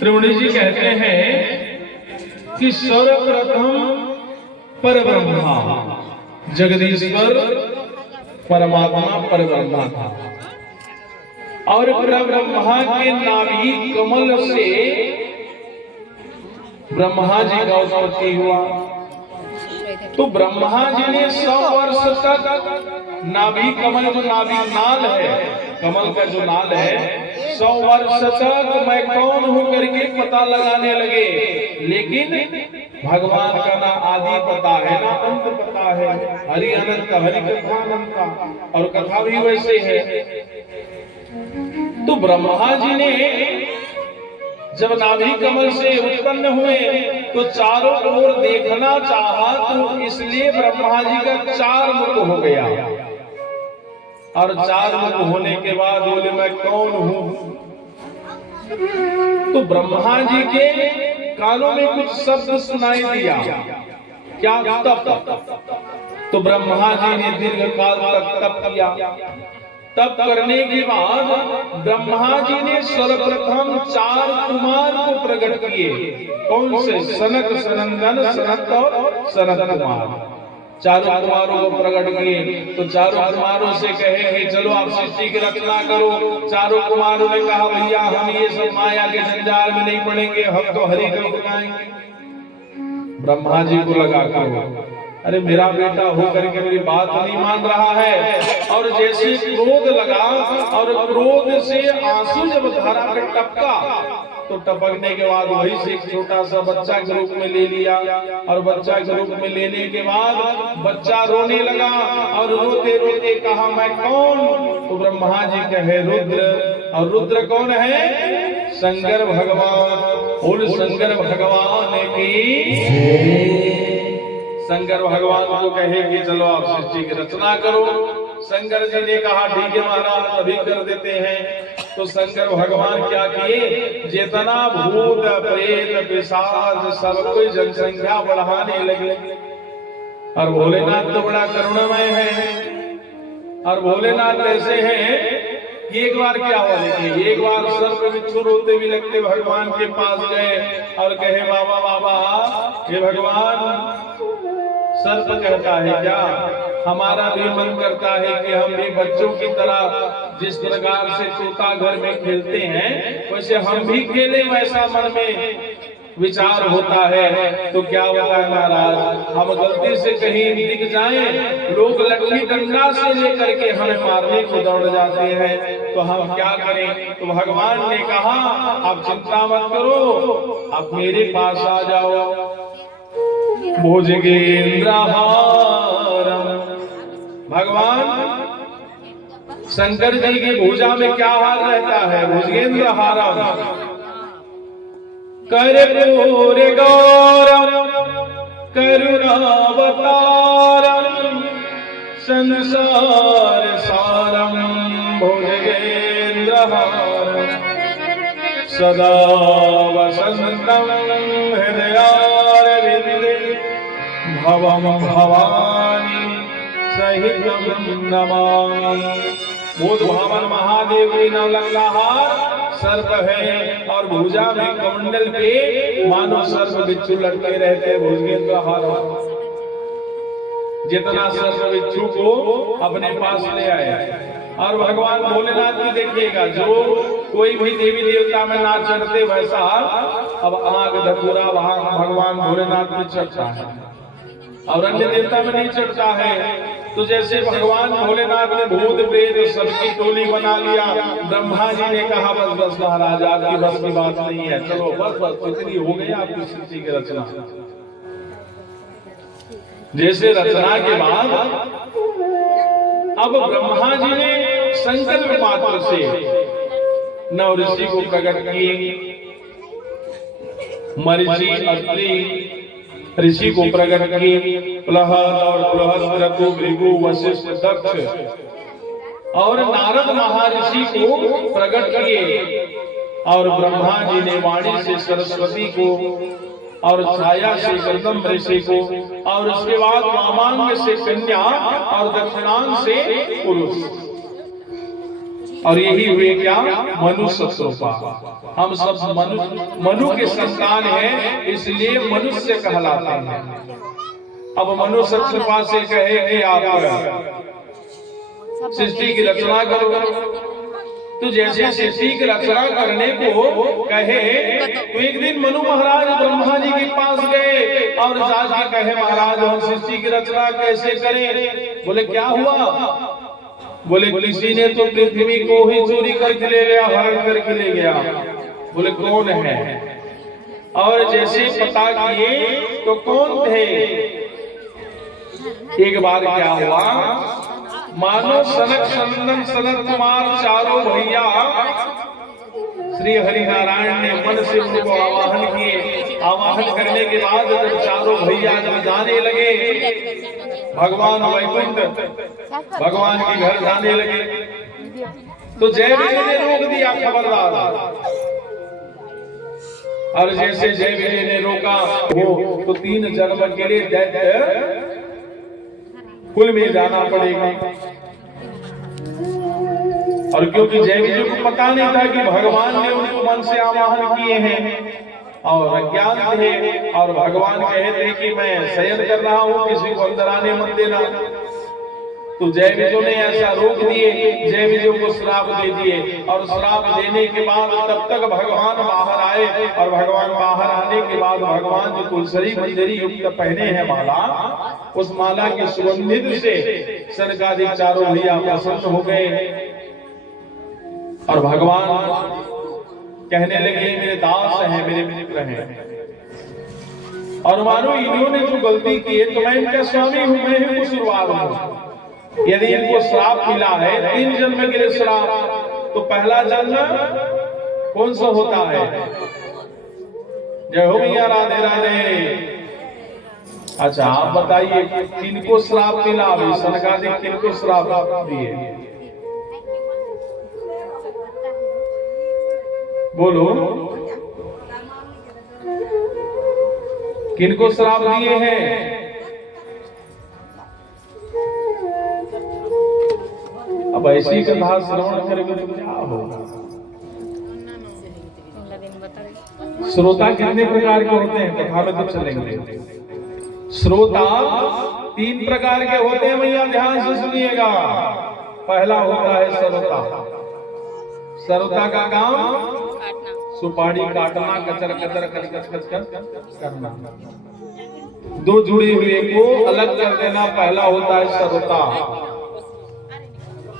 त्रिवेणी जी कहते हैं कि सर्वप्रथम परब्रह्मा जगदीश्वर परमात्मा परब्रह्मा था और ब्रह्मा के नाभि कमल से ब्रह्मा जी का उत्पत्ति हुआ। तो ब्रह्मा जी ने 100 वर्ष तक नाभि कमल जो नाभि नाल है, कमल का जो नाल है, 100 वर्ष तक मैं कौन हूं करके पता लगाने लगे। लेकिन भगवान का ना आदि पता है ना अंत पता है। हरि अनंत हरि कथा अनंत, और कथा भी वैसे है। तो ब्रह्मा जी ने जब नाभि कमल से उत्पन्न हुए तो चारों ओर देखना चाहा, तो इसलिए ब्रह्मा जी का 4 मुख हो गया। और 4 मुख होने के बाद बोले मैं कौन हूं। तो ब्रह्मा जी के कानों में कुछ शब्द सुनाई दिया, क्या तप। तो ब्रह्मा जी ने दीर्घ काल तक तप किया। तप करने के बाद ब्रह्मा जी ने सर्वप्रथम 4 कुमार को प्रकट किए। कौन से? सनक, सनंदन, सनत और सनत कुमार। 4 कुमारों को प्रकट किए। तो 4 कुमारों से कहे कि चलो आप सृष्टि की रचना करो। 4 कुमारों ने कहा भैया हम ये सब माया के जंजाल में नहीं पड़ेंगे, हम तो हरि को बुलाएंगे। ब्रह्मा जी को लगा करो, अरे मेरा बेटा होकर के मेरी बात नहीं मान रहा है। और जैसे क्रोध लगा और क्रोध से आंसू जब धारा पे टपका, तो टपकने के बाद वही से एक छोटा सा बच्चा के रूप में ले लिया। और बच्चा के रूप में लेने के बाद बच्चा रोने लगा और रोते रोते कहा मैं कौन? तो ब्रह्मा जी कहे रुद्र। और रुद्र कौन है? शंकर भगवान। बोल शंकर भगवान की। शंकर भगवान को कहे कि चलो आप सृष्टि की रचना करो। शंकर जी ने कहा ठीक है महाराज अभी कर देते हैं। तो शंकर भगवान क्या किए? जितना भूत प्रेत पिशाच सब कोई जनसंख्या बढ़ाने लगे। और भोलेनाथ तो बड़ा करुणामय है। और भोलेनाथ ऐसे हैं कि एक बार क्या हुआ, देखिए एक बार सर्प बिच्छू रोते भी लगते भगवान के पास गए और कहे बाबा बाबा ये भगवान। सर्प कहता है क्या हमारा भी मन करता है कि हम भी बच्चों की तरह जिस प्रकार से तोता घर में खेलते हैं वैसे हम भी खेलें, वैसा मन में विचार होता है तो क्या होता है महाराज, हम गलती से कहीं दिख जाएं, लोग लकड़ी डंडा से लेकर के हमें मारने को दौड़ जाते हैं, तो हम क्या करें। तो भगवान ने कहा आप चिंता मत करो, आप मेरे पास आ जाओ। भुजगेंद्रहारम, भगवान शंकर जी की भुजा में क्या हार रहता है, भुजगेंद्रहारम। कर्पूर गौरम करुणावतारम संसार सारम भुजगेंद्रहारम सदा वसंतम हृदयारविंदे भवम भवानी सहितम नमामि। बोध भावन महादेव की नवलंगाहार सर्प है और भुजा में कमंडल पे मानो सर्प बिच्छू लटके रहते। भुजगेंद्रहार जितना सर्प बिच्छू को अपने पास ले आया। और भगवान भोलेनाथ भी देखिएगा, जो कोई भी देवी देवता में ना चढ़ते वैसा अब आग धतूरा वहां भगवान भोलेनाथ में चढ़ता है और अन्य देवता में नहीं चढ़ता है। तो जैसे भगवान भोलेनाथ ने भूत प्रेत सबकी टोली बना लिया, ब्रह्मा जी ने कहा बस बस महाराज आपकी बस की बात नहीं है, चलो बस बस इतनी हो गई आपकी सृष्टि की रचना। जैसे रचना के बाद अब ब्रह्मा जी ने संकल्प मात्र से नव ऋषि को प्रकट किए। मरीचि अत्रि ऋषि को प्रकट किए, प्रहद और प्रहद क्रतु भृगु वशिष्ठ दक्ष और नारद महर्षि को प्रकट किए। और ब्रह्मा जी ने वाणी से सरस्वती को और छाया से कर्दम ऋषि को और उसके बाद वामांग से कन्या और दक्षिणांग से पुरुष। और यही हुए क्या, मनुष्य स्वरूपा। हम सब मनु के संतान हैं, इसलिए मनुष्य कहलाते हैं। अब मनुष्य कृपा से कहे आप सृष्टि की रचना करो, तो जैसे सृष्टि की रचना करने को कहे तो एक दिन मनु महाराज ब्रह्मा जी के पास गए और जाके कहे महाराज हम सृष्टि की रचना कैसे करें। बोले क्या हुआ। बोले किसी ने तो पृथ्वी को ही चोरी करके ले गया, हरण करके ले गया। बोले कौन है। और जैसे पता किए तो कौन थे। एक बार क्या हुआ, मानो सनक सनंदन सनत कुमार चारों भैया श्री हरि नारायण ने मन से उनको आवाहन किए। आवाहन करने के बाद जब चारों भैया जब जाने लगे भगवान वैकुंठ भगवान के घर जाने लगे, तो जय विजय ने रोक दिया खबरदार। और जैसे जय विजय ने रोका वो तो 3 जन्म के लिए दैत्य कुल में जाना पड़ेगा। और क्योंकि जय विजय को पता नहीं था कि भगवान ने उनको मन से आवाहन किए हैं और अज्ञान थे, और भगवान कहते कि मैं शयन कर रहा हूं, किसी को अंदर आने मत देना। तो जय विजय ने ऐसा रोक दिए, जय विजय को श्राप दे दिए। और श्राप देने के बाद तब तक भगवान बाहर आए, और भगवान बाहर आने के बाद भगवान जो तुलसी मंजरी युक्त पहने हैं माला, उस माला के सुगंधित से सनकादिक चारों भैया प्रसन्न हो गए। और भगवान कहने लगे मेरे दास हैं, मेरे मित्र हैं, और मानो इन्होंने जो गलती की है तो मैं इनका स्वामी हूं, मैं ही कसूरवार हूं। यदि इनको श्राप मिला है 3 जन्म के लिए श्राप, तो पहला जन्म कौन सा होता है। जय हो भैया, राधे राधे। अच्छा आप बताइए किनको श्राप मिला, सनकादिक किनको श्राप दिए, बोलो किनको श्राप दिए हैं। अब ऐसी कथा श्रवण करेंगे तो क्या होगा। श्रोता कितने प्रकार के होते हैं कथा में तो चलेंगे। श्रोता 3 प्रकार के होते हैं भैया, ध्यान से सुनिएगा। पहला होता है श्रोता। श्रोता का काम सुपारी काटना, कचर कचर कच करना। दो जुड़े हुए को अलग कर देना। पहला होता है सरोता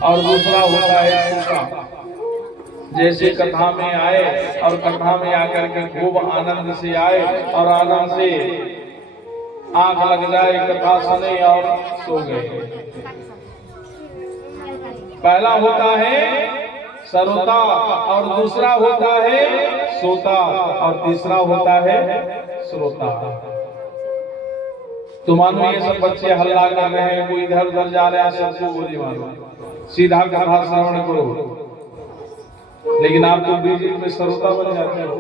और दूसरा होता है सूखा। जैसे कथा में आए और कथा में आकर के खूब आनंद से आए और आनंद से आंख लग जाए, कथा सुने और सो गए। पहला होता है सरोता और दूसरा होता है सोता और तीसरा होता है श्रोता। तो मानो ये सब बच्चे हल्ला कर रहे हैं, कोई इधर उधर जा रहे हैं, सबको गोली मारो, सीधा कथा श्रवण करो। लेकिन आप तो बीच में श्रोता बन जाते हो।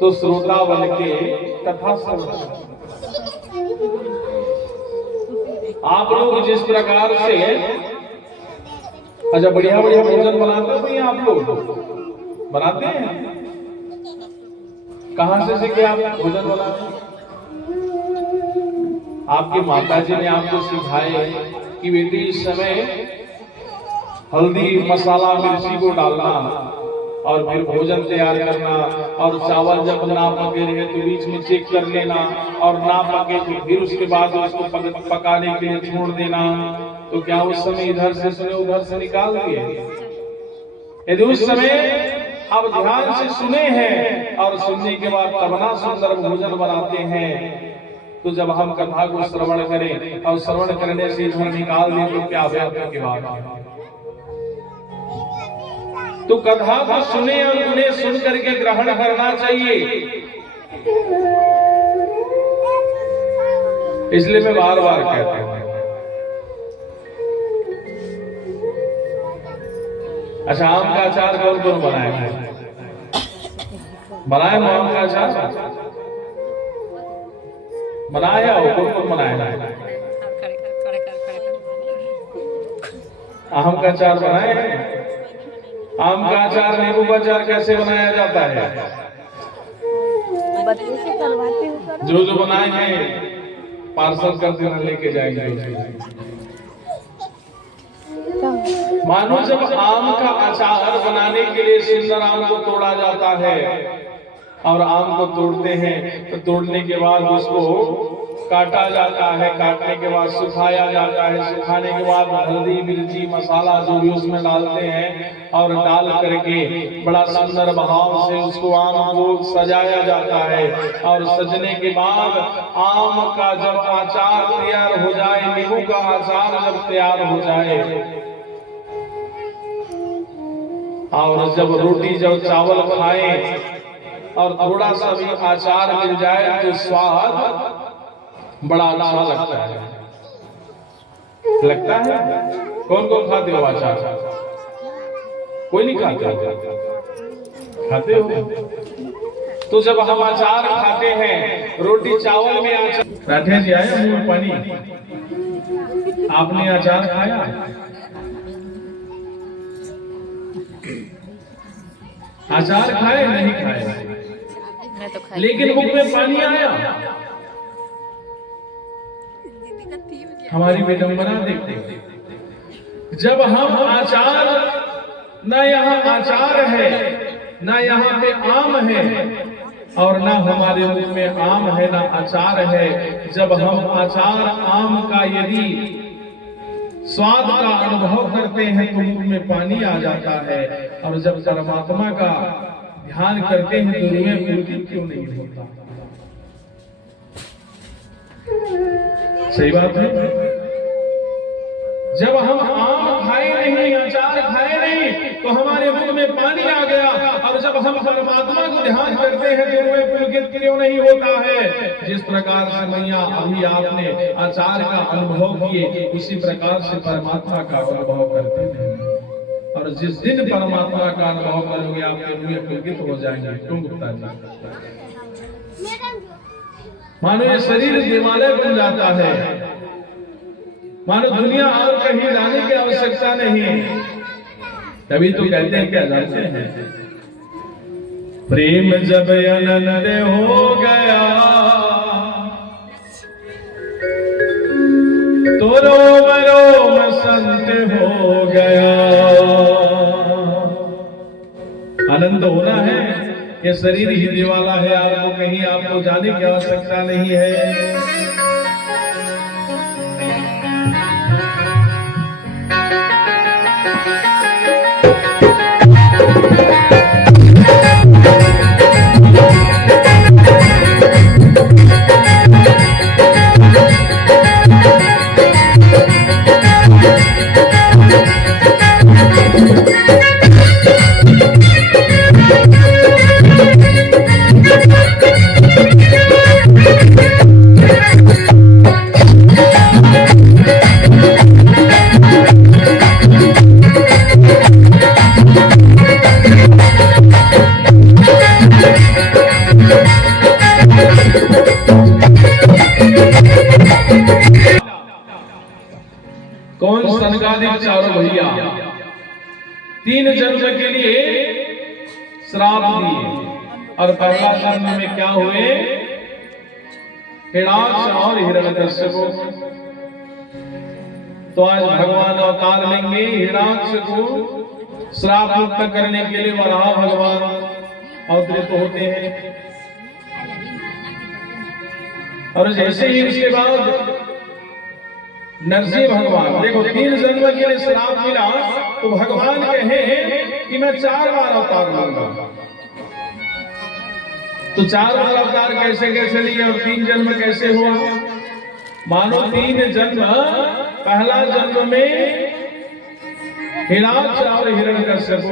तो श्रोता बन के कथा श्रवण। आप लोग जिस प्रकार से अच्छा बढ़िया बढ़िया भोजन बनाते हो, नहीं आप लोग बनाते हैं? कहां से सीखे आप भोजन बनाते? आपकी माताजी ने आपको सिखाए कि बेटी इस समय हल्दी मसाला मिर्ची को डालना और फिर भोजन तैयार करना, और चावल जब ना पके रहे तो बीच में चेक कर लेना, और ना पके तो फिर उसके बाद उसको पकाने के लिए छोड़ देना। तो क्या उस समय इधर से सुने उधर से निकाल दिए? यदि उस समय आप ध्यान से सुने हैं और सुनने के बाद तब ना सुंदर भोजन बनाते हैं, तो जब हम कथा को श्रवण करें और श्रवण करने से इधर निकाल दें तो क्या व्यापक की बात है। तो कथा को सुने और उन्हें सुन करके ग्रहण करना चाहिए। इसलिए मैं बार बार कहता हूं। अच्छा, आम का अचार कौन कौन बनाया है? बनाया है आम का अचार? बनाया हो? कौन कौन बनाया है? आम का अचार बनाए हैं? आम का अचार, नींबू का अचार कैसे बनाया जाता है? जो जो बनाए हैं पार्सल कर देना, लेके जाएंगे। मानो जब आम का अचार बनाने के लिए सुंदर आम को तोड़ा जाता है, और आम को तोड़ते हैं तो तोड़ने के बाद उसको काटा जाता है, काटने के बाद सुखाया जाता है, सुखाने के बाद हल्दी मिर्ची मसाला जो भी उसमें डालते हैं, और डाल करके बड़ा सुंदर भाव से उसको आम को सजाया जाता है। और सजने के बाद आम का जब अचार तैयार हो जाए, नींबू का अचार जब तैयार हो जाए, और जब रोटी जब चावल खाएं और थोड़ा सा भी अचार मिल जाए तो स्वाद बड़ा अच्छा लगता है। कौन कौन खाते हो अचार? कोई नहीं खाते हो? तो जब हम अचार खाते हैं, रोटी चावल में अचार, राठे जी आए मुंह में पानी, आपने अचार खाया? अचार खाए? नहीं खाए, लेकिन मुंह में पानी आया। हमारी विडंबना देखते, जब हम अचार, न यहाँ अचार है न यहाँ पे आम है, और न हमारे मुंह में आम है न अचार है, जब हम अचार आम का यदि स्वाद का अनुभव करते हैं तो मुंह में पानी आ जाता है, और जब परमात्मा का ध्यान करते हैं तो हृदय पुलकित क्यों नहीं होता? सही बात है। जब हम आम खाए नहीं, अचार खाए नहीं, तो हमारे मुंह में पानी आ गया, और जब हम परमात्मा को ध्यान करते हैं तो हृदय पुलकित क्यों नहीं होता है? जिस प्रकार से मैया अभी आपने अचार का अनुभव किए, उसी प्रकार से परमात्मा का अनुभव करते हैं। और जिस दिन परमात्मा का अनुभव करोगे आपके हृदय पुलकित हो जाएंगे। क्यों गुप्ता जी? मानो ये शरीर देवालय बन जाता है, मानो दुनिया और कहीं जाने की आवश्यकता नहीं। तभी तो कहते हैं, क्या जानते हैं, प्रेम जब अनंत हो गया तो रोम रोम संत हो गया। ये शरीर ही दीवाला है, आपको कहीं आपको जाने की आवश्यकता नहीं है। कौन सनकादिक चारों भैया 3 जन्म के लिए श्राप दिए, और पहला जन्म में क्या हुए? हिरण्याक्ष और हिरण्यकश्यप। तो आज भगवान अवतार लेंगे हिरण्याक्ष को श्राप मुक्त करने के लिए। वराह भगवान अवतरित होते हैं, और जैसे ही इसके बाद नरसिंह भगवान, देखो 3 जन्म के लिए श्राप मिला, तो भगवान कहे कि मैं 4 बार अवतार लूंगा। तो 4 बार अवतार कैसे कैसे लिए और 3 जन्म कैसे हुआ? मानो 3 जन्म, पहला जन्म में हिरण्याक्ष और हिरण्यकश्यप,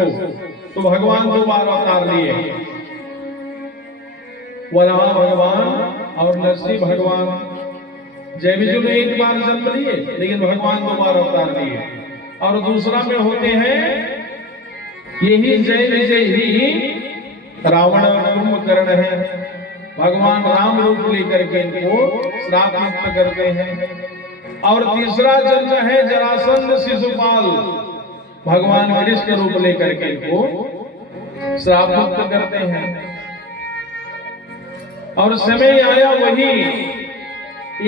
तो भगवान 2 बार अवतार लिए, वराह भगवान और नरसिंह भगवान। जयविजय में 1 बार जन्म लिए, लेकिन भगवान 2 बार अवतार लिए। और दूसरा में होते हैं यही जय विजय ही रावण कुंभकर्ण है, भगवान राम रूप लेकर के इनको श्राप मुक्त करते हैं। और तीसरा जन्म है जरासंध शिशुपाल, भगवान कृष्ण रूप लेकर के इनको श्राप मुक्त करते हैं। और समय आया वही,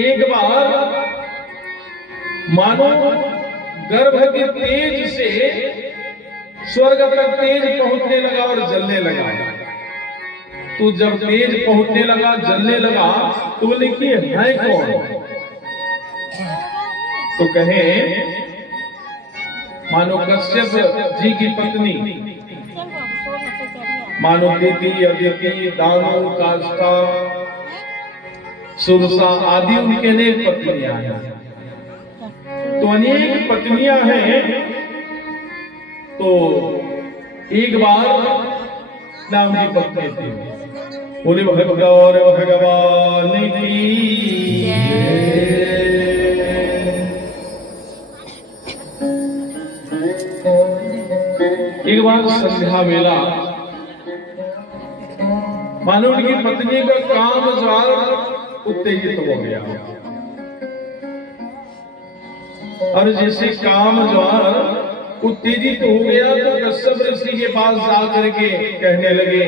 एक बार मानो गर्भ के तेज से स्वर्ग तक तेज पहुंचने लगा और जलने लगा। तो जब तेज पहुंचने लगा, जलने लगा, तो वो लिखिए है कौन? तो कहे मानो कश्यप जी की पत्नी, मानो दिति, अदिति, दानु, काष्ठा, सुरसा आदि उनके अनेक पत्नियां हैं। तो अनेक पत्नियां हैं, तो एक बार नाम की पत्नी थी, बोले भगवान की। एक बार संध्या वेला मानो उनकी पत्नी का काम ज्वार उत्तेजित हो गया, और जैसे काम ज्वार उत्तेजित हो गया तो कश्यप ऋषि के पास जाकर के कहने लगे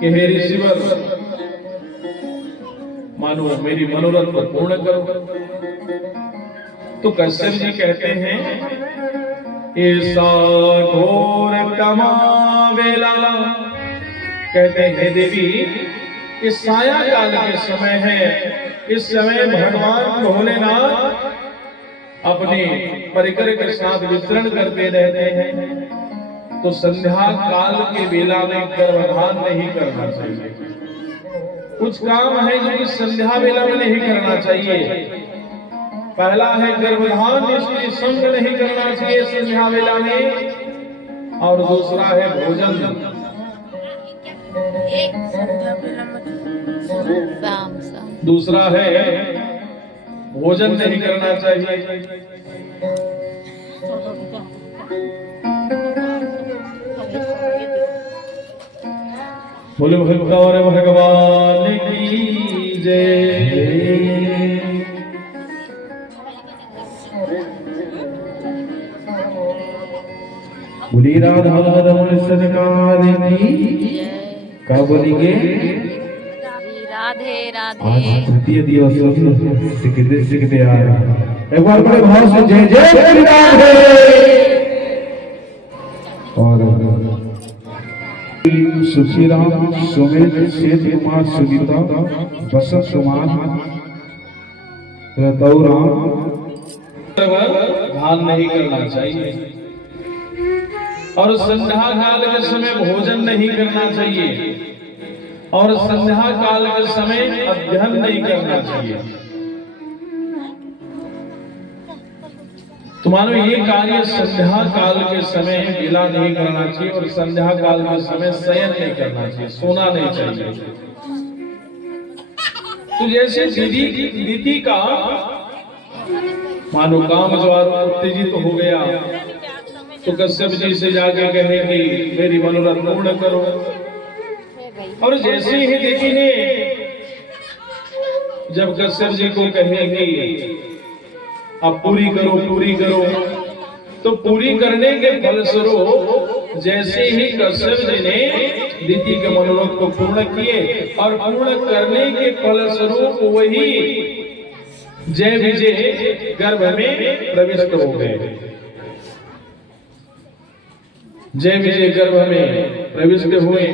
कि हे ऋषिवर, मानो मेरी मनोरथ को पूर्ण करो। तो कश्यप जी कहते हैं ऐसा घोर तमावेला, कहते हैं देवी इस साया काल के समय है, इस समय भगवान भोलेनाथ अपने परिकर के साथ विचरण करते रहते हैं। तो संध्या काल के वेला में गर्भधान नहीं करना चाहिए। कुछ काम है जो कि संध्या वेला में नहीं करना चाहिए। पहला है गर्भधान, इसलिए संग नहीं करना चाहिए संध्या वेला में। और दूसरा है भोजन, दूसरा है भोजन नहीं करना चाहिए। बोले भगवान की जय। बोली राधा रमण सरकार की। क्या बोलेंगे? राधे राधे। आज तृतीय दिवस सीखते आ रहे हैं। एक बार बड़े भाव से जय जय श्री राधे। और सुखीराम, सुमित, सेठ कुमार, सुनीता, बसंत कुमार, रतौराम। ध्यान नहीं करना चाहिए और संध्या काल के समय भोजन नहीं करना चाहिए और संध्या काल के समय अध्ययन नहीं करना चाहिए। तो मानो ये कार्य संध्या काल के समय विला नहीं करना चाहिए और संध्या काल के समय शयन नहीं करना चाहिए, सोना नहीं चाहिए। तो जैसे दीदी का मानो काम ज्वार उत्तेजित हो गया तो कश्यप जी से जाके कहे कि मेरी मनोरथ पूर्ण करो। और जैसे ही दीदी ने जब कश्यप जी को कहे कि अब पूरी करो, तो पूरी करने के फलस्वरूप जैसे ही कश्यप जी ने दीदी के मनोरथ को पूर्ण किए और पूर्ण करने के फलस्वरूप वही जय विजय गर्भ में प्रविष्ट हो गए। जय विजय गर्भ में प्रविष्ट हुए।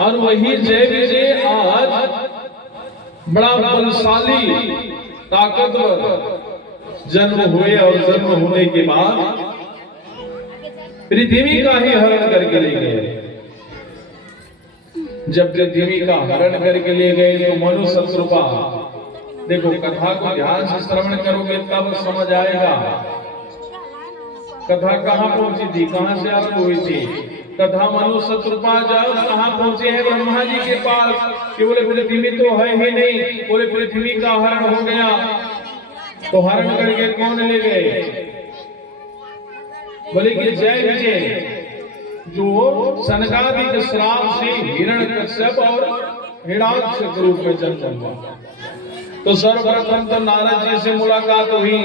और वही जय विजय आज बड़ा बलशाली ताकतवर जन्म हुए और जन्म होने के बाद पृथ्वी का ही हरण करके ले गए। जब पृथ्वी का हरण करके ले गए तो मनु शत्रुपा, देखो कथा को ध्यान से श्रवण करोगे तब समझ आएगा कथा कहाँ पहुंची थी, कहाँ से आरंभ हुई थी। कथा मनु शत्रुपा जब कहाँ पहुंचे हैं ब्रह्मा जी के पास कि बोले पृथ्वी तो है ही नहीं, बोले पृथ्वी का हरण हो गया। तो हरण करके कौन ले गए? बोले कि जय विजय जो सनकादिक श्राप से हिरण्यकश्यप और हिरण्याक्ष के रूप में जन्म हुआ। तो सर्वप्रथम तो नारद जी से मुलाकात हुई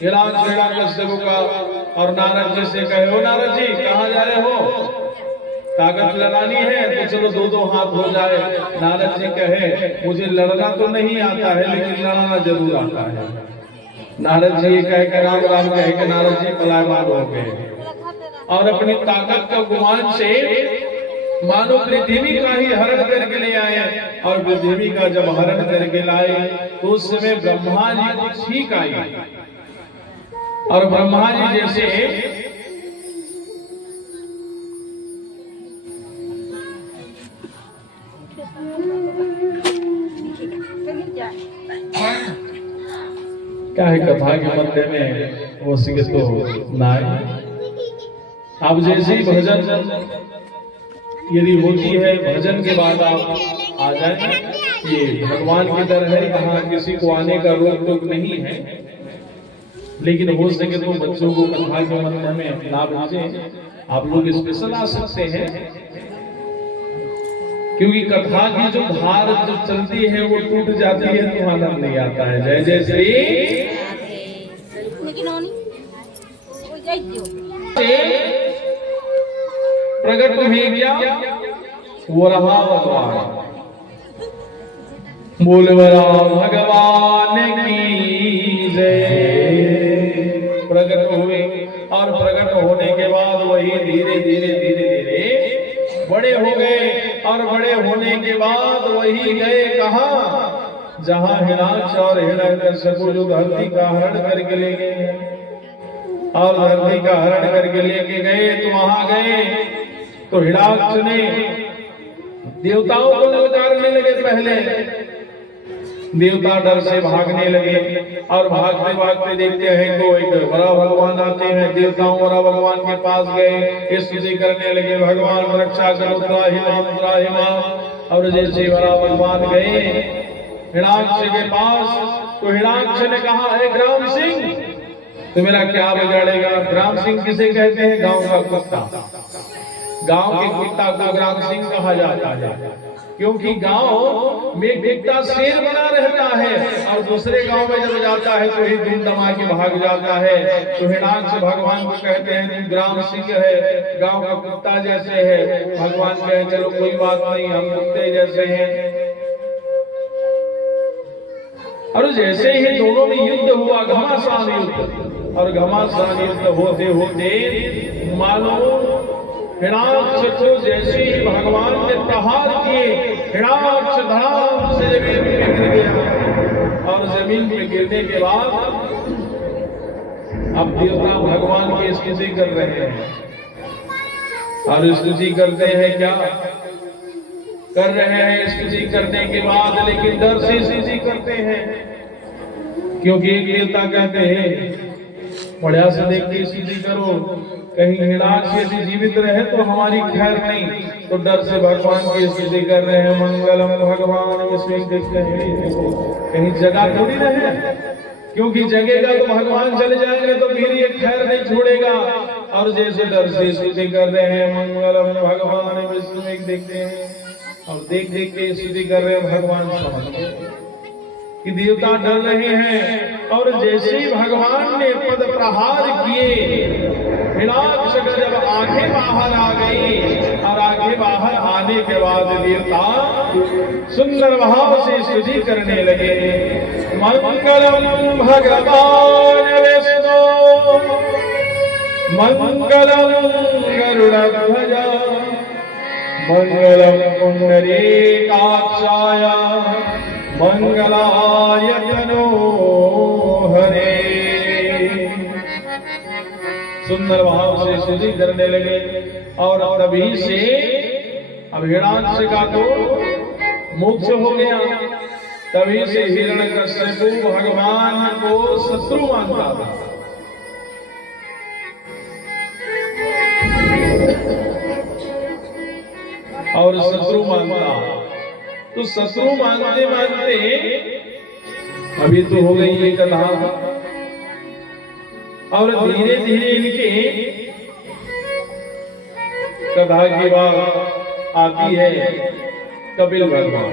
हिरण्याकश्यप का और नारद जी से कहे, ओ नारद जी कहाँ जा रहे हो? ताकत लगानी है तो चलो दो दो हाथ हो जाए। नारद जी कहे, मुझे लड़ना तो नहीं आता है लेकिन लड़ाना जरूर आता है। नारद जी कह के राम राम कह के नारद जी पलायमान हो गए और अपनी ताकत का गुमान से मानो पृथ्वी का ही हरण करके ले आए। और पृथ्वी का जब हरण करके लाए तो उस समय ब्रह्मा जी को छींक आई और ब्रह्मा जी जैसे क्या है कथा के मध्य में वो सिंह तो नाय। आप जैसे ही भजन यदि होती है भजन के बाद आप आ जाए, ये भगवान की दर है, यहाँ किसी को आने का रोक टोक नहीं है। लेकिन हो सके तो बच्चों को कथा के मध्य में ना भेजें, आप लोग स्पेशल आ सकते हैं क्योंकि कथा की जो धार जो चलती है वो टूट जाती है तो आनंद नहीं आता है। जय जय श्री प्रकट भी गया वो रहा भगवान। बोल बरा भगवान की जय। प्रकट हुए और प्रकट होने के बाद वही धीरे धीरे धीरे धीरे बड़े हो गए और बड़े होने के बाद वही गए कहाँ? जहाँ हिरण्याक्ष और हिरण्यकश्यप जो धरती का हरण करके ले गए और धरती का हरण करके लेके गए तो वहां गए तो हिरण्याक्ष ने देवताओं को ललकारने लगे। पहले देवता डर से भागने लगे और भागते भागते देखते हैं तो एक बड़ा भगवान आते हैं। देवताओं बड़ा भगवान के पास गए, स्तुति करने लगे, भगवान रक्षा करो त्राहिमाम। और जैसे बड़ा भगवान गए हिरण्याक्ष के पास तो हिरण्याक्ष ने कहा, है ग्राम सिंह तो मेरा क्या बिगाड़ेगा? ग्राम सिंह किसे कहते हैं? गांव का कुत्ता। गांव के कुत्ता को ग्राम सिंह कहा जाता है क्योंकि गांव में कुत्ता शेर बना रहता है और दूसरे गांव में जब जाता है तो ही धूम दमा के भाग जाता है। तो हिरण्याक्ष भगवान को कहते हैं ग्राम सिंह है, गांव का कुत्ता जैसे है। भगवान कहे चलो कोई बात नहीं, हम कुत्ते जैसे हैं। और जैसे ही दोनों में युद्ध हुआ, घमासान युद्ध, और घमासान युद्ध होते होते मानो हिरणाक्ष को जैसे ही भगवान ने प्रहार किए, हिरणाक्ष धड़ाम से जमीन पे गिर गया। और जमीन पे गिरने के बाद अब देवता भगवान की स्तुति कर रहे हैं, और स्तुति करते हैं क्या कर रहे हैं, स्तुति करने के बाद लेकिन डर से स्तुति करते हैं, क्योंकि एक देवता कहते हैं बढ़िया से देख के स्तुति करो, कहीं हिरणाक्ष यदि जीवित रहे तो हमारी खैर नहीं, तो डर से भगवान की स्तुति कर रहे हैं। मंगलम भगवान विष्णु, देखते हैं कहीं जगह थोड़ी रहे, क्योंकि जगेगा तो भगवान चले जाएंगे तो फिर ये खैर नहीं छोड़ेगा। और जैसे डर से स्तुति कर रहे हैं मंगलम भगवान विष्णु, देखते हैं और देख देख के स्तुति कर रहे हैं। भगवान समझ कि देवता डर रहे हैं, और जैसे ही भगवान ने पद प्रहार किए, हिरणाक्ष का जब आंखें बाहर आ गई, और आंखें बाहर आने के बाद देवता सुंदर भाव से स्तुति करने लगे। मंगलम भगवान विष्णु, मंगलम गरुड़ध्वज, मंगलम पुंडरीकाक्षाय, मंगलाय तनो हरे। सुंदर भाव से स्तुति करने लगे, और तभी से अब हिरणाक्ष का तो मोक्ष हो गया। तभी से हिरण्यकश्यप भगवान को शत्रु मानता था, और शत्रु मानता, तो शत्रु मानते मानते अभी तो हो गई ये कथा, और धीरे धीरे इनके कथा की बात आती है कपिल भगवान।